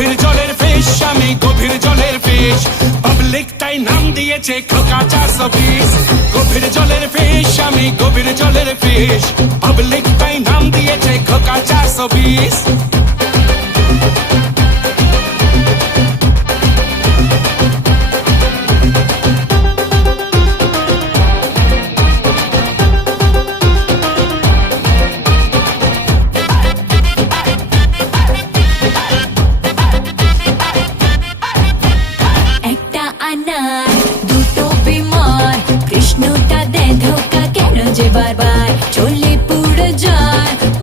গভীর জলের ফিশ, আমি গভীর জলের ফিশ। পাবলিক তাই নাম দিয়েছে খোকা 420। গভীর জলের ফিশ, আমি গভীর জলের ফিশ। পাবলিক তাই নাম দিয়েছে খোকা 420। একটা আনার দুটো বিমার, কৃষ্ণটা দেয় ধোকা কেন যে